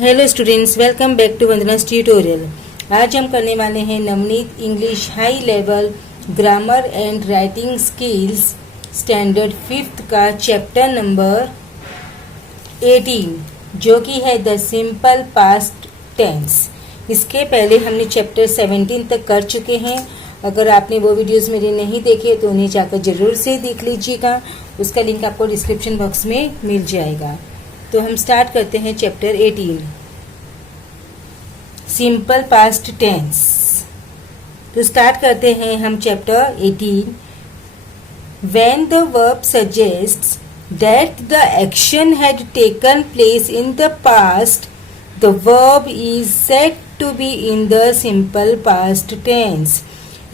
Hello students, welcome back to Vandana's tutorial. आज हम करने वाले हैं Navneet English high level grammar and writing skills standard 5th का चैप्टर नंबर 18 जो कि है द सिंपल पास्ट टेंस। इसके पहले हमने चैप्टर 17 तक कर चुके हैं। अगर आपने वो वीडियोस मेरे नहीं देखे तो उन्हें जाकर जरूर से देख लीजिएगा, उसका लिंक आपको डिस्क्रिप्शन बॉक्स में मिल जाएगा। तो हम स्टार्ट करते हैं चैप्टर 18 सिंपल पास्ट टेंस। तो स्टार्ट करते हैं हम chapter 18। When the verb suggests that the action had taken place in the past, the verb is said to be in the simple past tense.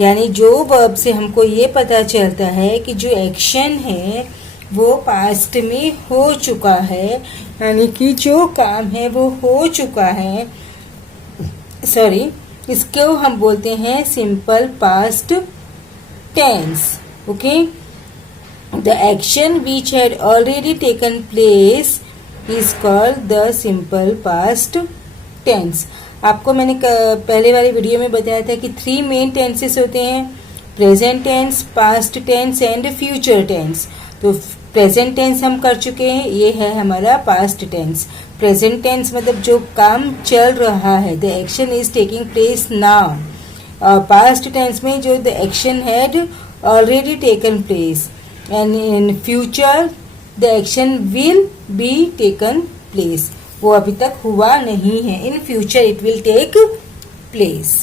यानी जो verb से हमको ये पता चलता है कि जो एक्शन है वो पास्ट में हो चुका है, यानी कि जो काम है वो हो चुका है, इसको हम बोलते हैं simple past tense. Okay, the action which had already taken place is called the simple past tense. आपको मैंने पहले वाली वीडियो में बताया था कि 3 मेन टेंसेस होते हैं, present tense, past tense and future tense. तो प्रेजेंट टेंस हम कर चुके हैं, ये है हमारा पास्ट टेंस। प्रेजेंट टेंस मतलब जो काम चल रहा है, the action is taking place now. और पास्ट टेंस में जो the action had already taken place, and in future the action will be taken place. वो अभी तक हुआ नहीं है, in future it will take place.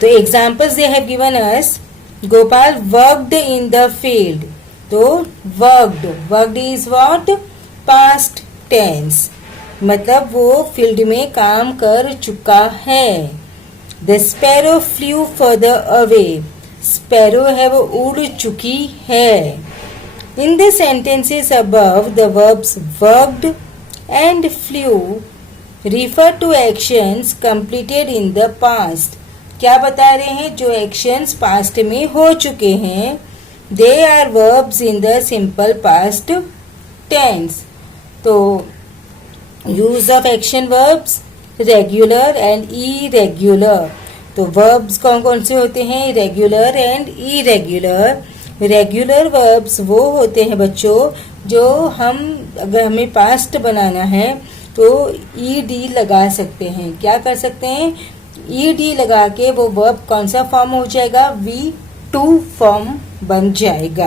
तो examples they have given us, Gopal worked in the field. तो worked is what? Past tense, मतलब वो फील्ड में काम कर चुका है। The sparrow flu further away, sparrow है वो उड़ चुकी है। In the sentences above the verbs worked and flew refer to actions completed in the past. क्या बता रहे हैं? जो एक्शंस पास्ट में हो चुके हैं, they are verbs in the simple past tense. तो use of action verbs regular and irregular। तो verbs कौन कौन से होते हैं? regular and irregular। regular verbs वो होते हैं बच्चों जो हम अगर हमें पास्ट बनाना है तो ed लगा सकते हैं। क्या कर सकते हैं? ed लगा के वो verb कौन सा फॉर्म हो जाएगा? V2 फॉर्म बन जाएगा।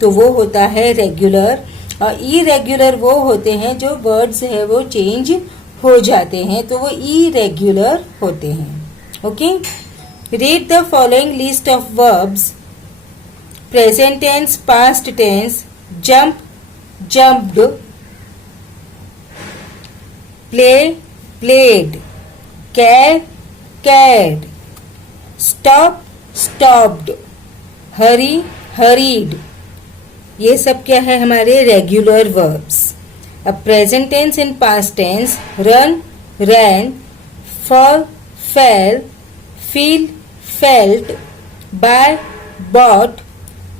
तो वो होता है रेगुलर। और इरेग्युलर वो होते हैं जो वर्ड्स है वो चेंज हो जाते हैं, तो वो इरेग्युलर होते हैं। Okay, read the following list of verbs, present tense, past tense, jump jumped, play played, carry carried, stop stopped, hurry hurried. ये सब क्या है? हमारे रेगुलर वर्ब्स। अब present tense in past tense, run ran, fall fell, feel felt, buy bought,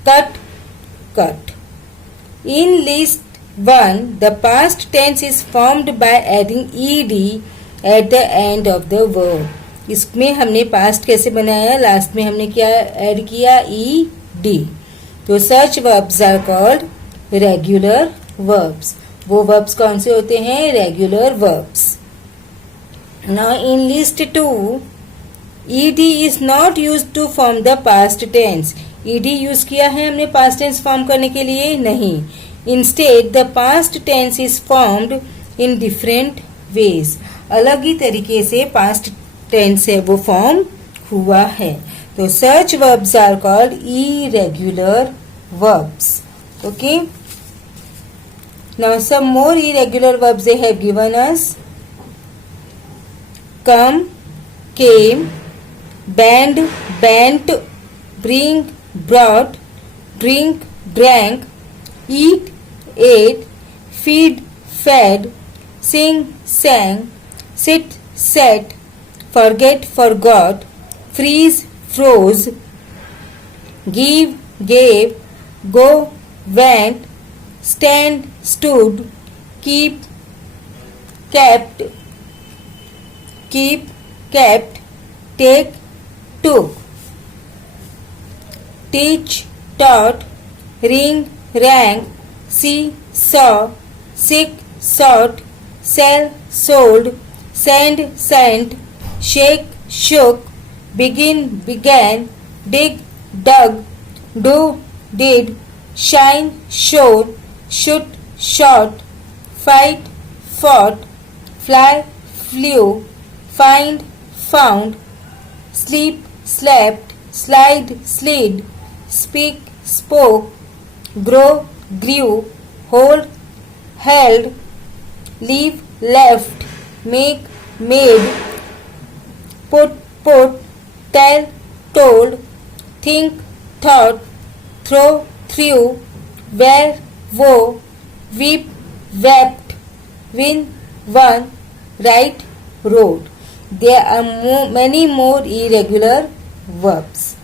cut cut. In list 1 the past tense is formed by adding ed at the end of the verb. इसमें हमने past कैसे बनाया? Last में हमने क्या add किया? ed। तो such verbs are called regular verbs. वो वर्ब्स कौन से होते हैं? Regular verbs. Now in list 2 ed is not used to form the past tense. ed use किया है हमने पास्ट टेंस फॉर्म करने के लिए? नहीं। Instead the past tense is formed in different ways. अलग ही तरीके से पास्ट टेंस है वो फॉर्म हुआ है। तो such verbs are called irregular verbs. Okay, now some more irregular verbs they have given us, come came, bend bent, bring brought, drink drank, eat ate, feed fed, sing sang, sit sat, forget forgot, freeze froze, give gave, go went, stand stood, keep kept, keep, kept, take, took, teach, taught, ring, rang, see, saw, sick, sought, sell, sold, send, sent, shake, shook, begin, began, dig, dug, do, did, shine, shone, shoot, shot, fight, fought, fly, flew, find, found, sleep, slept, slide, slid, speak, spoke, grow, grew, hold, held, leave, left, make, made, put, tell, told, think, thought, throw, threw, wear, wore, weep, wept, win, won, write, wrote. There are many more irregular verbs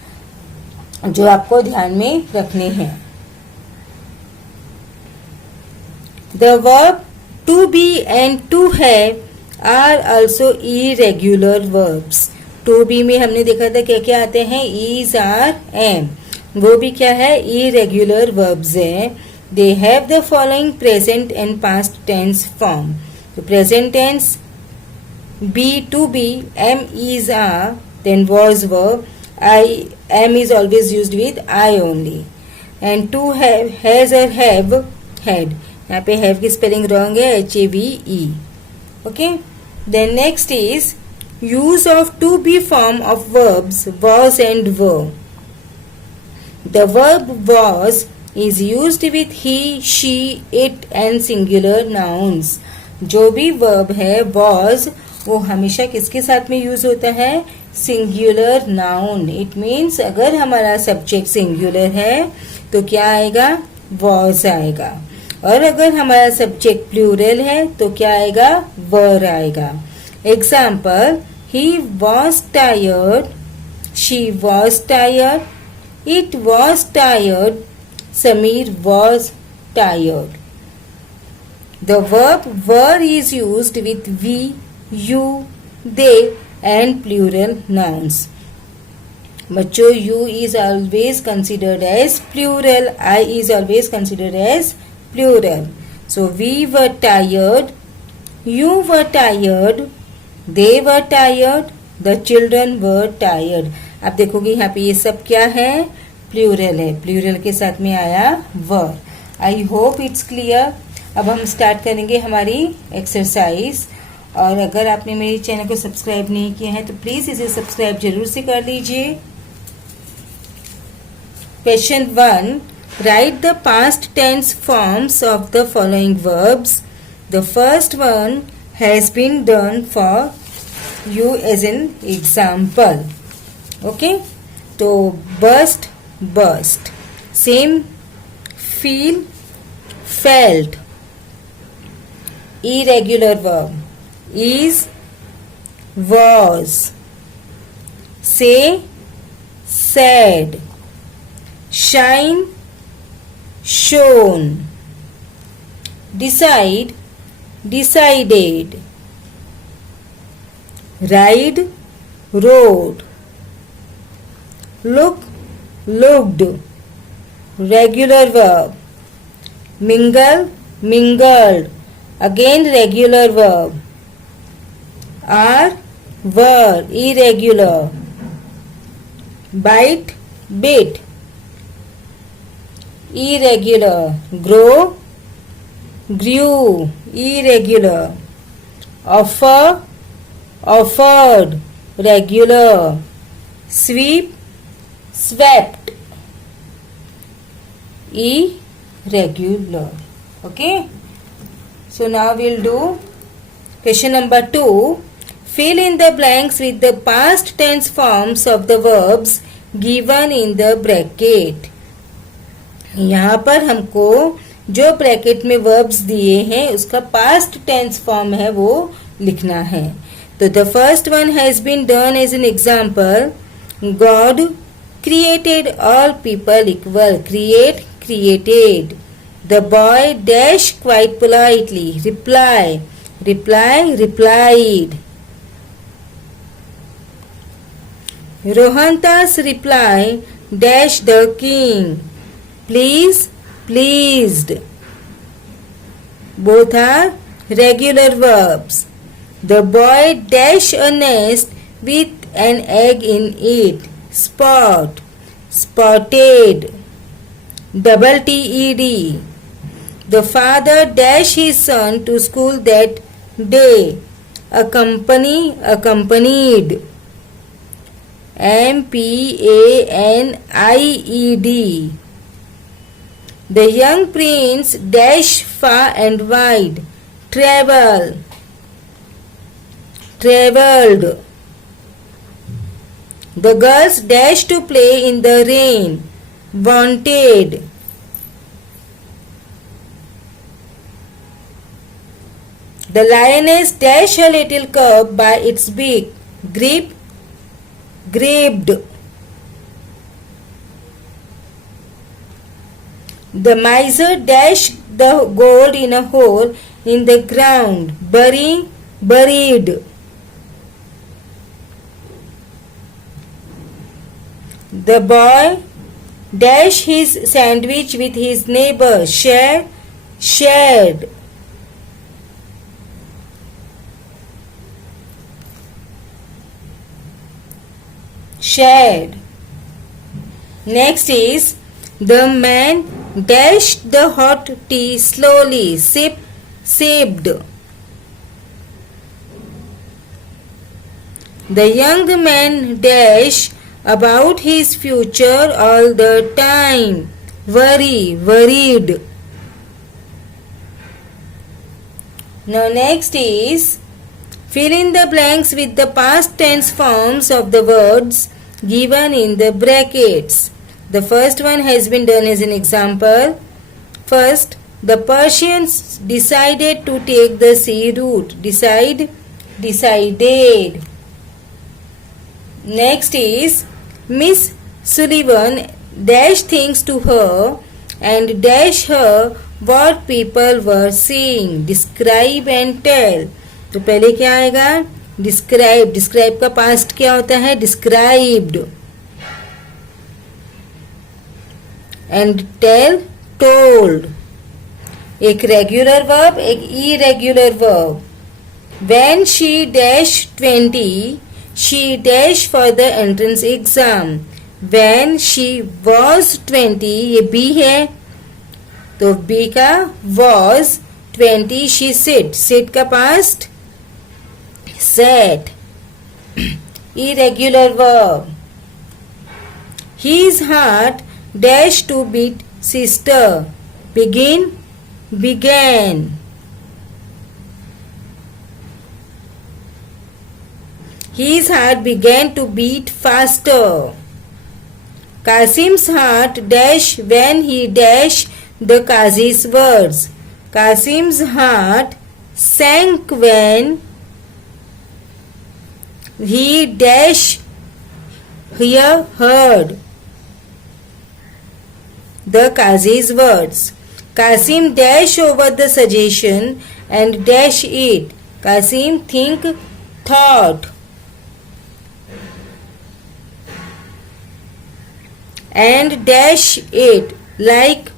जो आपको ध्यान में रखने हैं. The verb to be and to have are also irregular verbs. To be में हमने देखा था क्या क्या आते हैं, is, are, am. वो भी क्या है, irregular verbs हैं. They have the following present and past tense form. तो present tense be, to be, am, is, are, then was, were, I, am is always used with I only. And to have, has or have, had. यहाँ पे have की spelling wrong है, HAVE. Okay. Then next is use of to be form of verbs was and were. The verb was is used with he, she, it and singular nouns. जो भी verb है was वो हमेशा किसके साथ में use होता है, सिंगुलर नाउन. इट मीन्स अगर हमारा सब्जेक्ट सिंगुलर है तो क्या आएगा, was आएगा. और अगर हमारा सब्जेक्ट प्लूरल है तो क्या आएगा, were आएगा. Example, he was tired, she was tired, it was tired, Sameer was tired. The verb were is used with we, you, they and plural nouns. बच्चों, you is always considered as plural, I is always considered as plural. So we were tired, you were tired, they were tired, the children were tired. आप देखोगे यहाँ पे ये सब क्या है, plural है. प्लूरल के साथ में आया were. I hope it's clear. अब हम स्टार्ट करेंगे हमारी एक्सरसाइज. और अगर आपने मेरे चैनल को सब्सक्राइब नहीं किया है तो प्लीज इसे सब्सक्राइब जरूर से कर लीजिए. Question 1. Right the past tense forms of the following verbs. The first one has been done for you as an example. Okay, तो bast, burst. Same, feel, felt. Irregular verb is, was. Say, said. Shine, shone. Decide, decided. Ride, rode. Look, looked. Regular verb. Mingle, mingled. Again regular verb. Are, were. Irregular. Bite, bit. Irregular. Grow, grew. Irregular. Offer, offered. Regular. Sweep, swept. Irregular. Okay. So now we'll do question number 2. Fill in the blanks with the past tense forms of the verbs given in the bracket. यहाँ पर हमको जो bracket में verbs दिए हैं उसका past tense form है वो लिखना है. तो the first one has been done as an example. God created all people equal. Create, created. The boy dash quite politely. Reply. replied. Rohantas reply dash the king. Please, pleased. Both are regular verbs. The boy dash a nest with an egg in it. Spot, spotted. Double TED. The father dashed his son to school that day. Accompanied. MPANIED. The young prince dashed far and wide. Travelled. The girls dashed to play in the rain. Wanted. The lioness dashed a little cub by its beak. Grabbed. The miser dashed the gold in a hole in the ground. Buried. The boy dashed his sandwich with his neighbor. Shared. Next is the man dashed the hot tea slowly. Sipped. The young man dashed about his future all the time. Worried. Now next is fill in the blanks with the past tense forms of the words given in the brackets. The first one has been done as an example. First, the Persians decided to take the sea route. Decided. Next is Miss Sullivan dashed things to her and dashed her what people were seeing. Describe and tell. तो पहले क्या आएगा? Describe का past क्या होता है? Described. And tell told. एक regular verb, एक irregular verb. When she dash 20 she dash for the entrance exam. When she was 20 ये बी है तो बी का वॉज. 20 शी सिट का past sat. Irregular verb. His heart dashed to beat sister. Began. His heart began to beat faster. Qasim's heart dashed when he dashed the Qazi's words. Qasim's heart sank when he heard the Qazi's words. Qasim dash over the suggestion and dash it. Qasim thought. And dash it liked.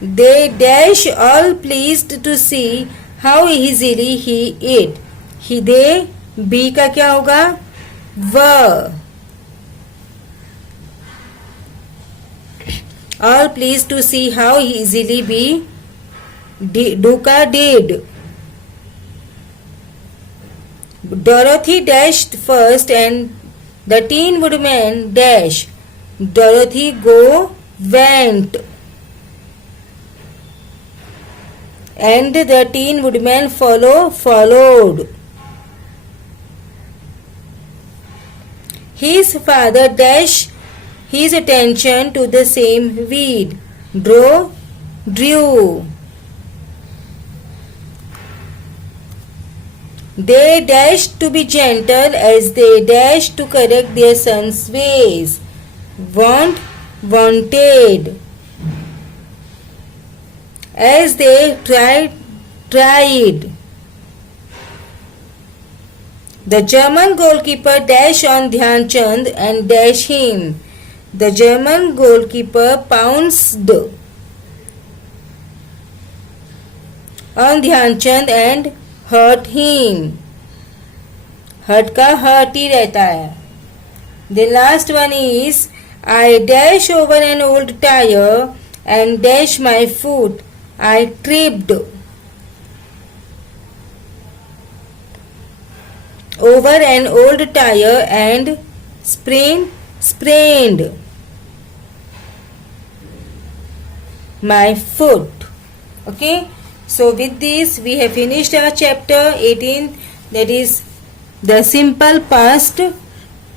They dash all pleased to see how easily he ate. They be का क्या होगा? were. All pleased to see how easily be. do का did. Dorothy dashed first and the Tin Woodman dash. Dorothy went. And the Tin Woodman followed. His father dashed his attention to the same weed. Drew. They dashed to be gentle as they dashed to correct their son's ways. Wanted. as they tried. The German goalkeeper dash on Dhyan Chand and dash him. The German goalkeeper pounced on Dhyan Chand and hurt him. Hurt का hurt ही रहता है. The last one is I dash over an old tire and dash my foot. I tripped over an old tire and sprained my foot. Okay, so with this we have finished our chapter 18, that is the simple past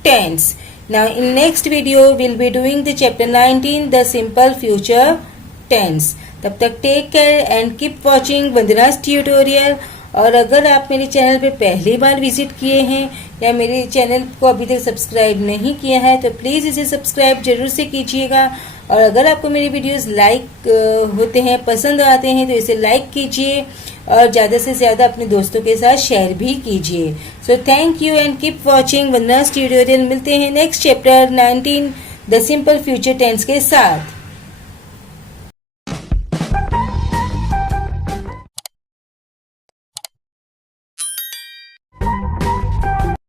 tense. Now in next video we'll be doing the chapter 19, the simple future tense. तब तक take care and keep watching Vandana's tutorial. और अगर आप मेरे channel पे पहली बार visit किए हैं या मेरे चैनल को अभी तक सब्सक्राइब नहीं किया है तो प्लीज़ इसे सब्सक्राइब जरूर से कीजिएगा. और अगर आपको मेरी वीडियोस लाइक होते हैं, पसंद आते हैं, तो इसे लाइक कीजिए और ज़्यादा से ज़्यादा अपने दोस्तों के साथ शेयर भी कीजिए. So thank you and keep watching Vandana's tutorial. मिलते हैं next chapter 19 the simple future tense के साथ.